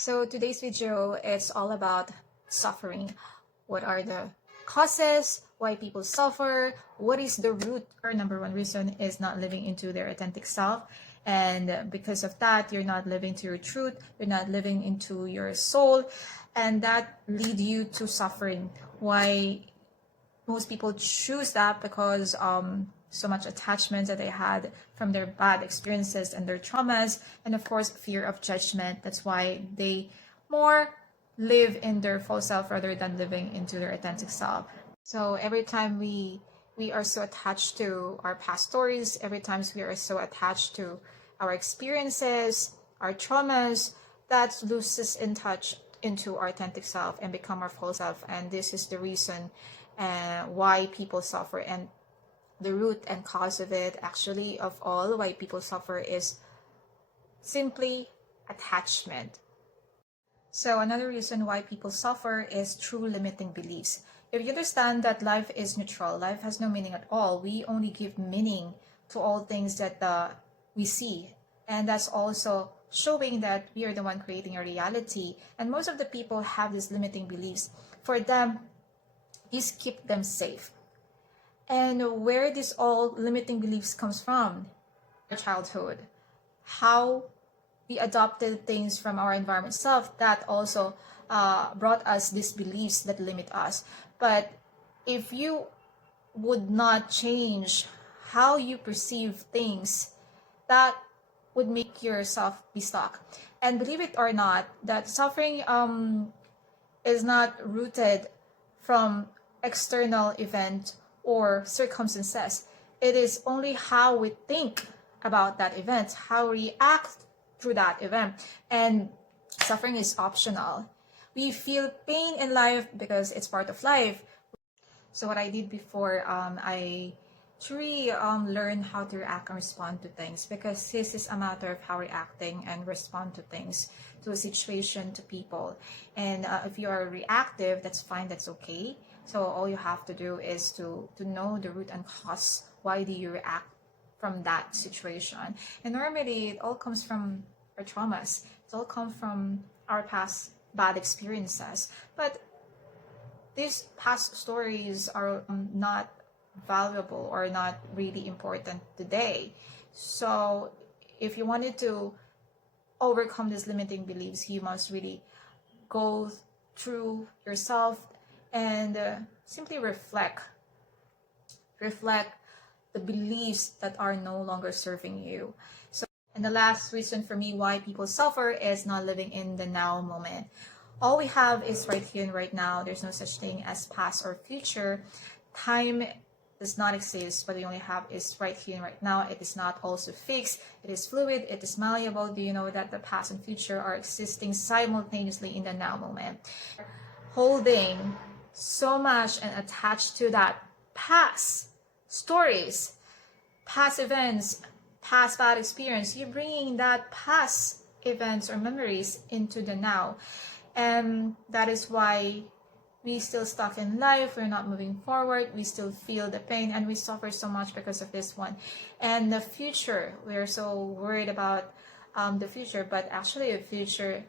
So today's video is all about suffering. What are the causes? Why people suffer? What is the root? Our number one reason is not living into their authentic self. And because of that, you're not living to your truth. You're not living into your soul. And that lead you to suffering. Why most people choose that? Because so much attachment that they had from their bad experiences and their traumas, and of course fear of judgment. That's why they more live in their full self rather than living into their authentic self. So every time we are so attached to our past stories, every time we are so attached to our experiences, our traumas, that loses in touch into our authentic self and become our full self. And this is the reason why people suffer, and the root and cause of it, actually, of all why people suffer, is simply attachment. So another reason why people suffer is true limiting beliefs. If you understand that life is neutral, life has no meaning at all, we only give meaning to all things that we see. And that's also showing that we are the one creating a reality. And most of the people have these limiting beliefs. For them, these keep them safe. And where this all limiting beliefs comes from? Our childhood. How we adopted things from our environment itself, that also brought us these beliefs that limit us. But if you would not change how you perceive things, that would make yourself be stuck. And believe it or not, that suffering is not rooted from external event or circumstances. It is only how we think about that event, how we act through that event. And suffering is optional. We feel pain in life because it's part of life. So what I did before, I truly learned how to react and respond to things, because this is a matter of how reacting and respond to things, to a situation, to people. And if you are reactive, that's fine, that's okay. So all you have to do is to know the root and cause. Why do you react from that situation? And normally it all comes from our traumas. It all comes from our past bad experiences. But these past stories are not valuable or not really important today. So if you wanted to overcome these limiting beliefs, you must really go through yourself and simply reflect the beliefs that are no longer serving you. So, and the last reason for me why people suffer is not living in the now moment. All we have is right here and right now. There's no such thing as past or future. Time does not exist. What we only have is right here and right now. It is not also fixed. It is fluid. It is malleable. Do you know that the past and future are existing simultaneously in the now moment? Holding so much and attached to that past stories, past events, past bad experience, you're bringing that past events or memories into the now. And that is why we still stuck in life. We're not moving forward. We still feel the pain and we suffer so much because of this one. And the future, we're so worried about the future, but actually the future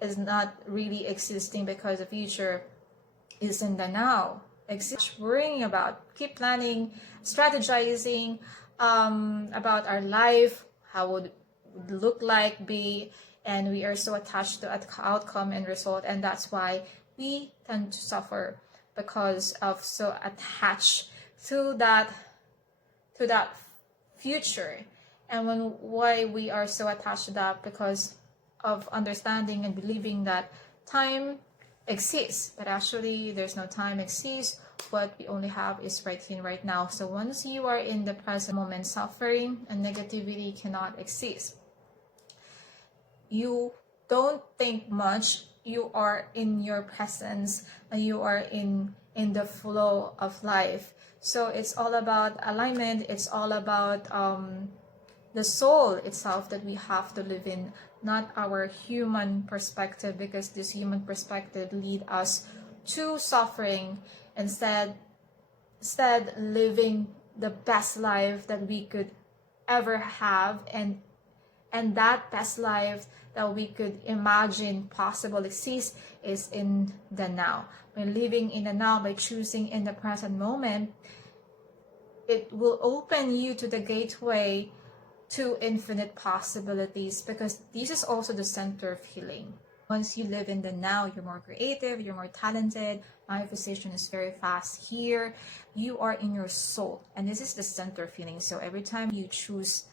is not really existing, because the future is in the now. Worrying about, keep planning, strategizing about our life, how would it look like, be, and we are so attached to outcome and result, and that's why we tend to suffer, because of so attached to that future. And why we are so attached to that? Because of understanding and believing that time exists, but actually there's no time exists. What we only have is right here and right now. So once you are in the present moment, suffering and negativity cannot exist. You don't think much. You are in your presence and you are in the flow of life. So it's all about alignment. It's all about the soul itself that we have to live in, not our human perspective, because this human perspective lead us to suffering. Instead living the best life that we could ever have, and And that best life that we could imagine possible exists is in the now. By living in the now, by choosing in the present moment, it will open you to the gateway to infinite possibilities, because this is also the center of healing. Once you live in the now, you're more creative, you're more talented, manifestation is very fast here. You are in your soul, and this is the center of healing. So every time you choose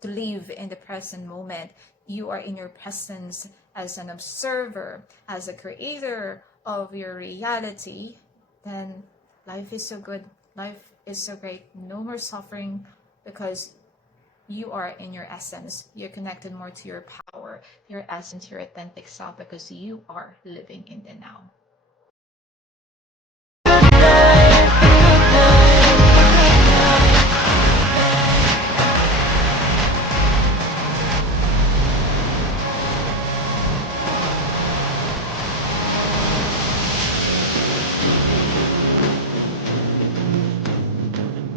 to live in the present moment, you are in your presence as an observer, as a creator of your reality, then life is so good, life is so great. No more suffering, because you are in your essence. You're connected more to your power, your essence, your authentic self, because you are living in the now.